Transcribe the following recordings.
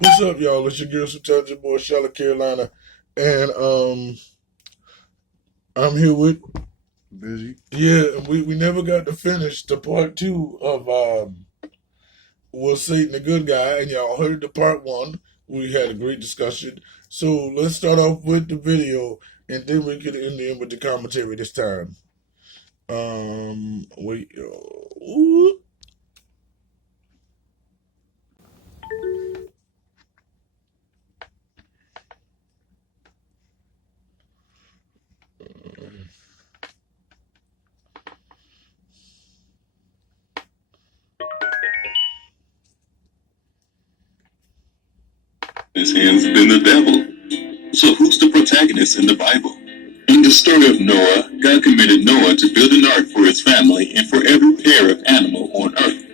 What's up, y'all? It's your girl, sometimes your boy, Charlotte, Carolina, and I'm here with Busy. we never got to finish the part two of was Satan a good guy? And y'all heard the part one. We had a great discussion. So let's start off with the video, and then we can end in with the commentary this time. Wait, ooh. His hands been the devil. So who's the protagonist in the Bible? In the story of Noah, God commanded Noah to build an ark for his family and for every pair of animal on earth.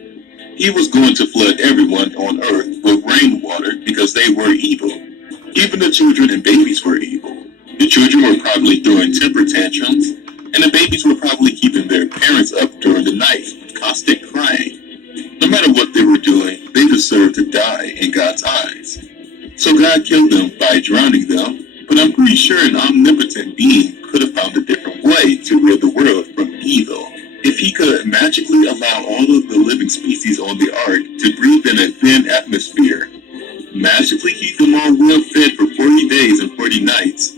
He was going to flood everyone on earth with rainwater because they were evil. Even the children and babies were evil. The children were probably throwing temper tantrums, and the babies were probably keeping their parents up during the night with constant crying. No matter what they were doing, they deserved to die in God's eyes. So God killed them by drowning them, but I'm pretty sure an omnipotent being could have found a different way to rid the world from evil. If he could magically allow all of the living species on the ark to breathe in a thin atmosphere, magically keep them all well fed for 40 days and 40 nights,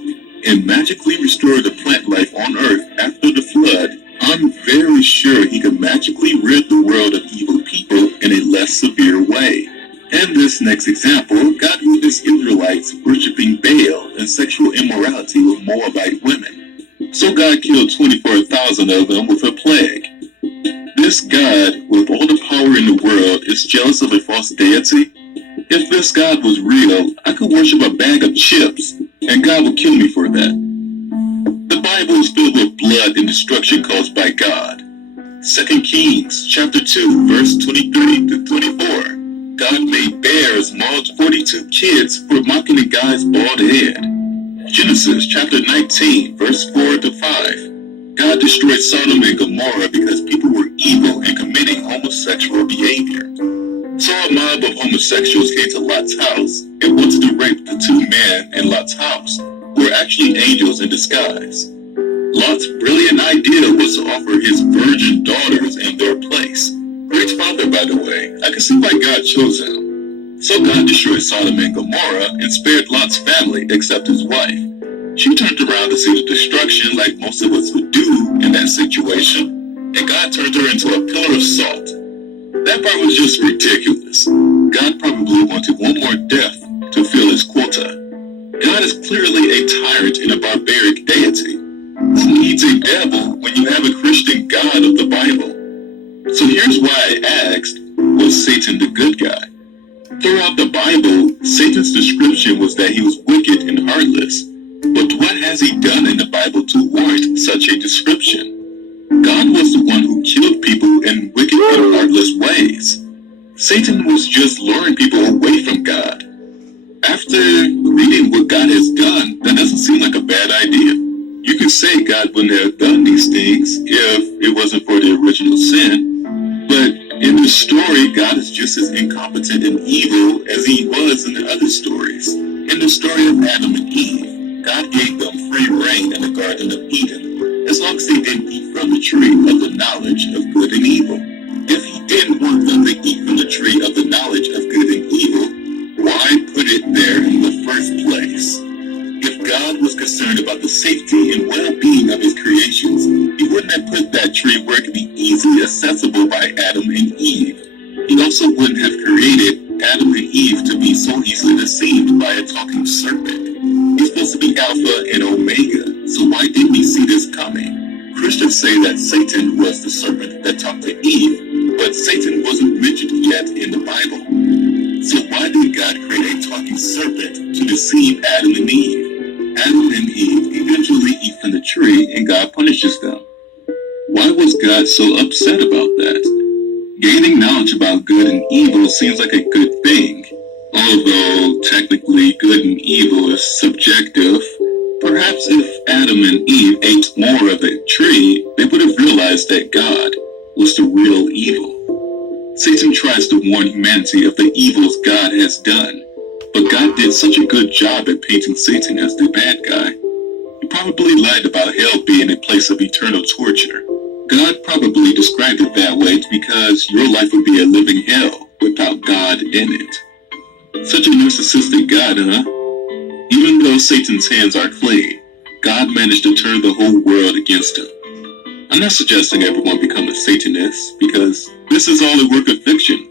and magically restore the plant life on earth after the flood, I'm very sure he could magically rid the world of evil people in a less severe way. In this next example, God witnessed Israelites worshiping Baal and sexual immorality with Moabite women. So God killed 24,000 of them with a plague. This God, with all the power in the world, is jealous of a false deity? If this God was real, I could worship a bag of chips, and God would kill me for that. The Bible is filled with blood and destruction caused by God. 2 Kings chapter 2, verse 23 to 24. God made bears maul 42 kids for mocking a guy's bald head. Genesis chapter 19, verse 4 to 5. God destroyed Sodom and Gomorrah because people were evil and committing homosexual behavior. So a mob of homosexuals came to Lot's house and wanted to rape the two men in Lot's house, who were actually angels in disguise. Lot's brilliant idea was to offer his virgin daughters in their place. Great father, by the way. I can see why God chose him. So God destroyed Sodom and Gomorrah and spared Lot's family except his wife. She turned around to see the destruction like most of us would do in that situation, and God turned her into a pillar of salt. That part was just ridiculous. God probably wanted one more death to fill his quota. God is clearly a tyrant and a barbaric deity. Who needs a devil when you have a Christian God of the Bible? So here's why I asked, was Satan the good guy? Throughout the Bible, Satan's description was that he was wicked and heartless. But what has he done in the Bible to warrant such a description? God was the one who killed people in wicked and heartless ways. Satan was just luring people away from God. After reading what God has done, that doesn't seem like a bad idea. You could say God wouldn't have done these things if it wasn't for the original sin. But in the story, God is just as incompetent and evil as he was in the other stories. In the story of Adam and Eve, God gave them free reign in the Garden of Eden, as long as they didn't eat from the tree of the knowledge of good and evil. If he didn't want them to eat from the tree of the knowledge of good and evil, why put it there in the first place? If God was concerned about the safety and well-being of his creations, he wouldn't have put that tree where it could be easily accessible by Adam and Eve. He also wouldn't have created Adam and Eve to be so easily deceived by a talking serpent. He's supposed to be Alpha and Omega, so why didn't he see this coming? Christians say that Satan was the serpent that talked to Eve, but Satan wasn't mentioned yet in the Bible. So why did God create a talking serpent to deceive Adam and Eve? Adam and Eve eventually eat from the tree and God punishes them. Why was God so upset about that? Gaining knowledge about good and evil seems like a good thing. Although technically good and evil is subjective, perhaps if Adam and Eve ate more of the tree, they would have realized that God was the real evil. Satan tries to warn humanity of the evils God has done. But God did such a good job at painting Satan as the bad guy. He probably lied about hell being a place of eternal torture. God probably described it that way because your life would be a living hell without God in it. Such a narcissistic God, huh? Even though Satan's hands are clean, God managed to turn the whole world against him. I'm not suggesting everyone become a Satanist, because this is all a work of fiction.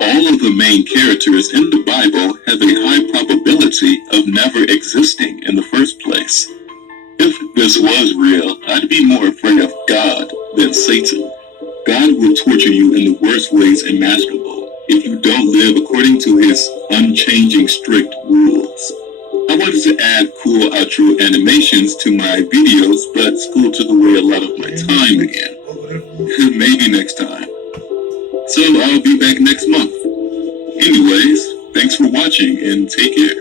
All of the main characters in the Bible have a high probability of never existing in the first place. If this was real, I'd be more afraid of God than Satan. God will torture you in the worst ways imaginable if you don't live according to his unchanging strict rules. I wanted to add cool outro animations to my videos, but school took away a lot of my time again. Maybe next time. So I'll be back next month. Anyways, thanks for watching and take care.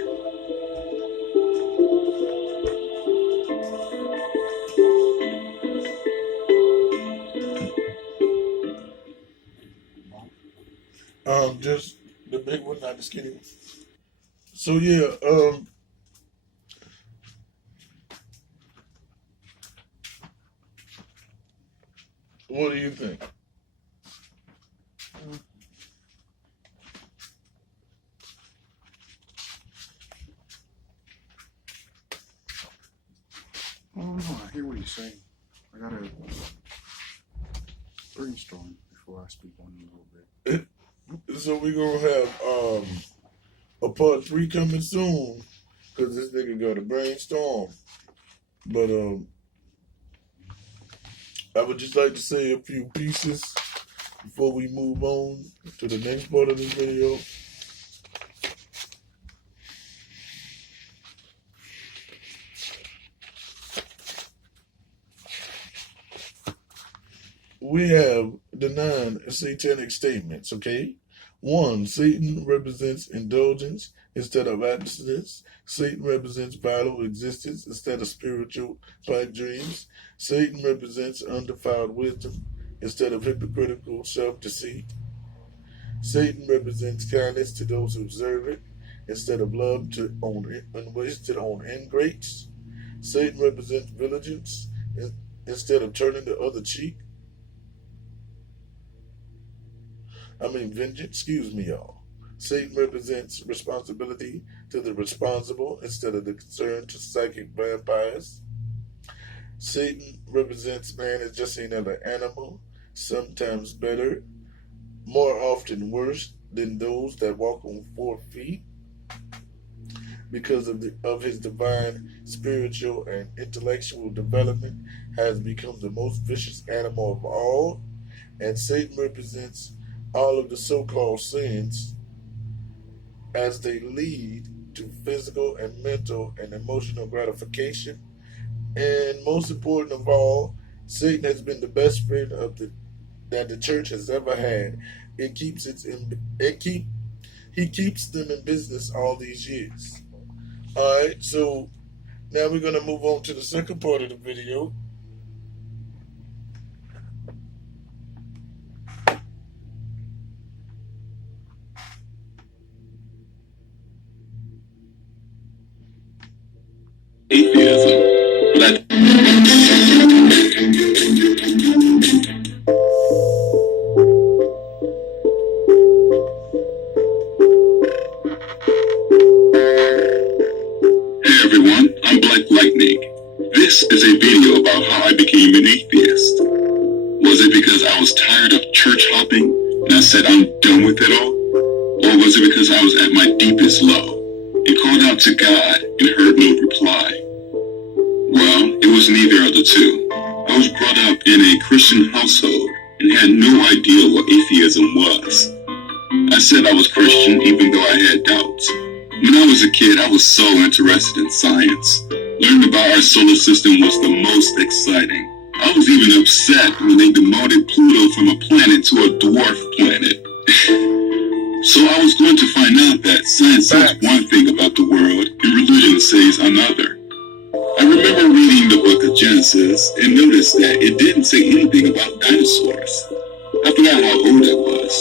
Just the big one, not the skinny one. So yeah, what do you think? I don't know. I hear what he's saying. I gotta brainstorm before I speak on it a little bit. So we're gonna have a part 3 coming soon, cause this nigga got a brainstorm. But I would just like to say a few pieces before we move on to the next part of this video. We have the 9 satanic statements, okay? 1, Satan represents indulgence instead of abstinence. Satan represents vital existence instead of spiritual pipe dreams. Satan represents undefiled wisdom instead of hypocritical self-deceit. Satan represents kindness to those who observe it instead of love to unwasted on ingrates. Satan represents vigilance instead of turning the other cheek. Vengeance, excuse me, y'all. Satan represents responsibility to the responsible instead of the concern to psychic vampires. Satan represents man as just another animal, sometimes better, more often worse than those that walk on 4 feet, because of his divine spiritual and intellectual development, has become the most vicious animal of all. And Satan represents all of the so-called sins as they lead to physical and mental and emotional gratification. And most important of all, Satan has been the best friend that the church has ever had. He keeps them in business all these years. All right, so now we're going to move on to the second part of the video. Atheism. But Hey everyone, I'm Black Lightning. This is a video about how I became an atheist. Was it because I was tired of church hopping and I said I'm done with it all? Or was it because I was at my deepest low and called out to God and heard no reply? Well, it was neither of the two. I was brought up in a Christian household and had no idea what atheism was. I said I was Christian even though I had doubts. When I was a kid, I was so interested in science. Learning about our solar system was the most exciting. I was even upset when they demoted Pluto from a planet to a dwarf planet. So I was going to find out that science says one thing about the world and religion says another. I remember reading the book of Genesis and noticed that it didn't say anything about dinosaurs. I forgot how old I was,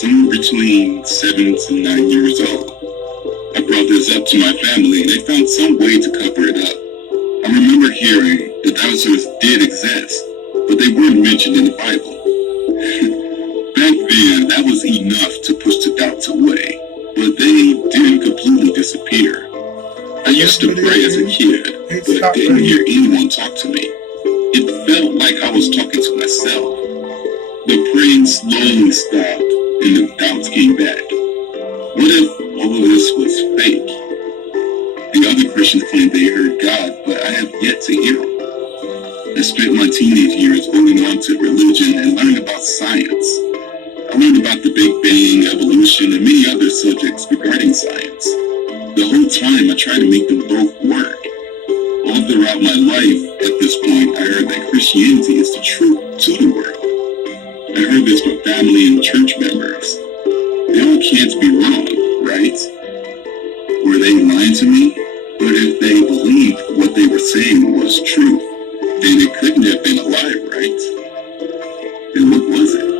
somewhere between 7 to 9 years old. I brought this spoke to my family, they found some way to cover it up. I remember hearing that dinosaurs did exist, but they weren't mentioned in the Bible. Back then, that was enough to push the doubts away, but they didn't completely disappear. I used to pray as a kid, but didn't hear anyone talk to me. It felt like I was talking to myself. The praying slowly stopped, and the doubts came back. What if all of this was fake? The other Christians claim they heard God, but I have yet to hear him. I spent my teenage years holding on to religion and learning about science. I learned about the Big Bang, evolution, and many other subjects regarding science. The whole time I tried to make them both work. All throughout my life, at this point, I heard that Christianity is the truth to the world. I heard this from family and church members. They all can't be wrong, right? Were they lying to me? But if they believed what they were saying was truth, then it couldn't have been a lie, right? Then what was it?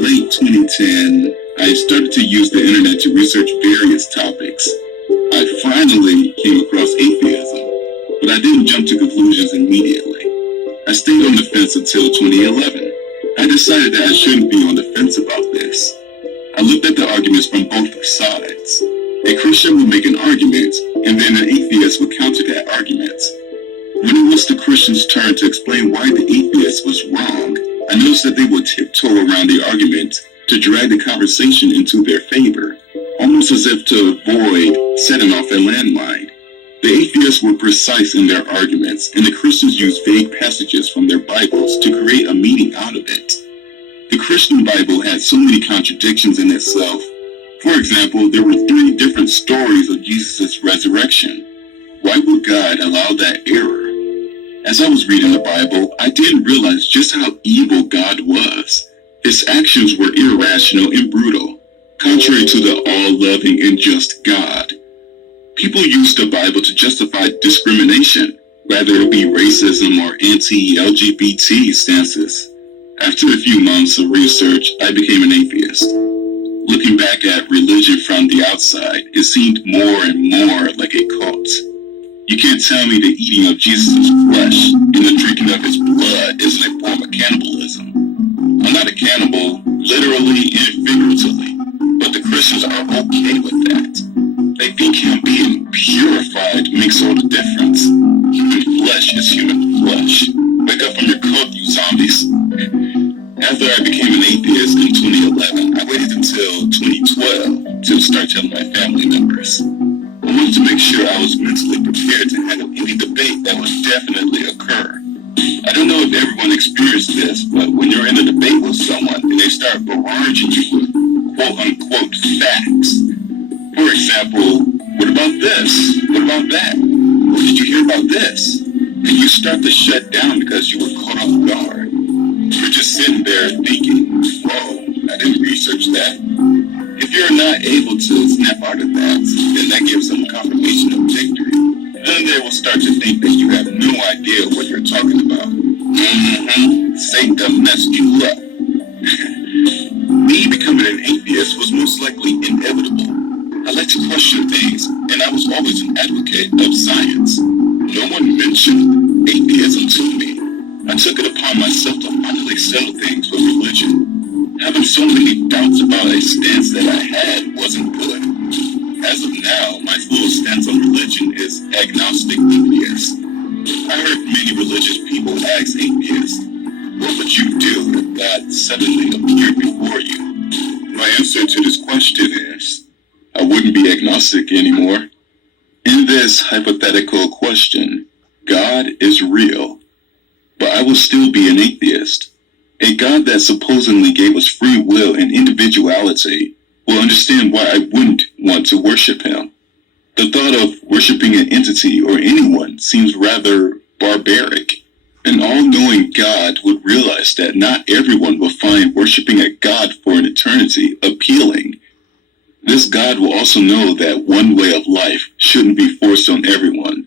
Late 2010, I started to use the internet to research various topics. I finally came across atheism, but I didn't jump to conclusions immediately. I stayed on the fence until 2011. I decided that I shouldn't be on the fence about this. I looked at the arguments from both sides. A Christian would make an argument, and then an atheist would counter that argument. When it was the Christian's turn to explain why the atheist was wrong, I noticed that they would tiptoe around the argument to drag the conversation into their favor, almost as if to avoid setting off a landmine. The atheists were precise in their arguments, and the Christians used vague passages from their Bibles to create a meaning out of it. The Christian Bible had so many contradictions in itself. For example, there were 3 different stories of Jesus' resurrection. Why would God allow that error? As I was reading the Bible, I didn't realize just how evil God was. His actions were irrational and brutal, contrary to the all-loving and just God. People use the Bible to justify discrimination, whether it be racism or anti-LGBT stances. After a few months of research, I became an atheist. Looking back at religion from the outside, it seemed more and more like a cult. You can't tell me the eating of Jesus' flesh and the drinking of his blood isn't a form of cannibalism. I'm not a cannibal, literally and figuratively, but the Christians are okay with that. They think him being purified makes all the difference. Human flesh is human flesh. Wake up from your cult, you zombies. After I became an atheist in 2011, I waited until 2012 to start telling my family members. I wanted to make sure I was mentally prepared to handle any debate that would definitely occur. I don't know if everyone experienced this, but when you're in a debate with someone and they start barraging you with quote-unquote facts. For example, what about this? What about that? Or did you hear about this? And you start to shut down because you were caught off guard. You're just sitting there thinking, whoa, I didn't research that. If you're not able to snap out of that, then that gives them confirmation of victory. Then they will start to think that you have no idea what you're talking about. Satan done messed you up. Me becoming an atheist was most likely inevitable. I like to question things, and I was always an advocate of science. No one mentioned atheism to me. I took it upon myself to finally settle things with religion. Having so many doubts about a stance that I had wasn't good. As of now, my full stance on religion is agnostic atheist. I heard many religious people ask atheists, what would you do if God suddenly appeared before you? My answer to this question is, I wouldn't be agnostic anymore. In this hypothetical question, God is real, but I will still be an atheist. A God that supposedly gave us free will and individuality will understand why I wouldn't want to worship him. The thought of worshiping an entity or anyone seems rather barbaric. An all-knowing God would realize that not everyone will find worshiping a God for an eternity appealing. This God will also know that one way of life shouldn't be forced on everyone.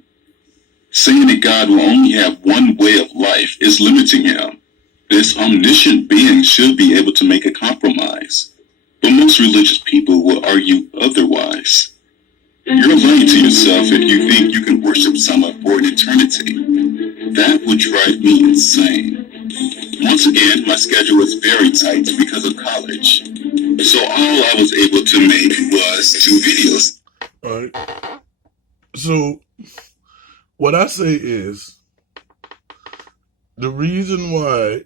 Saying that God will only have one way of life is limiting him. This omniscient being should be able to make a compromise. But most religious people will argue otherwise. You're lying to yourself if you think you can worship someone for an eternity. That would drive me insane. Once again, my schedule was very tight because of college. So all I was able to make was 2 videos. All right. So what I say is the reason why.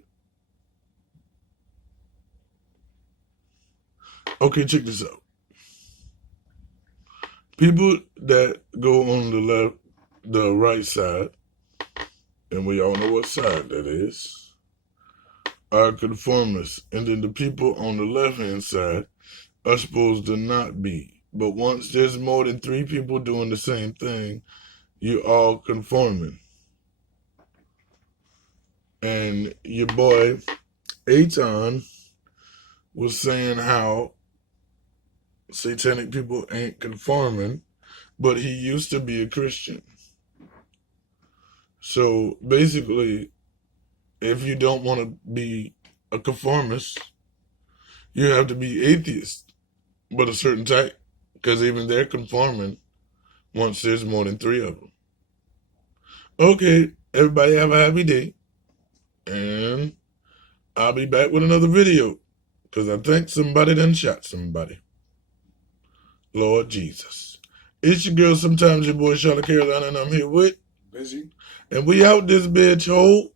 Okay, check this out. People that go on the right side, and we all know what side that is, are conformists. And then the people on the left-hand side are supposed to not be. But once there's more than 3 people doing the same thing, you're all conforming. And your boy, Aton, was saying how satanic people ain't conforming, but he used to be a Christian. So basically, if you don't want to be a conformist, you have to be atheist, but a certain type, because even they're conforming once there's more than 3 of them. Okay, everybody have a happy day, and I'll be back with another video, because I think somebody done shot somebody. Lord Jesus. It's your girl, sometimes your boy, Charlotte Carolina, and I'm here with Busy. and we out this bitch hole.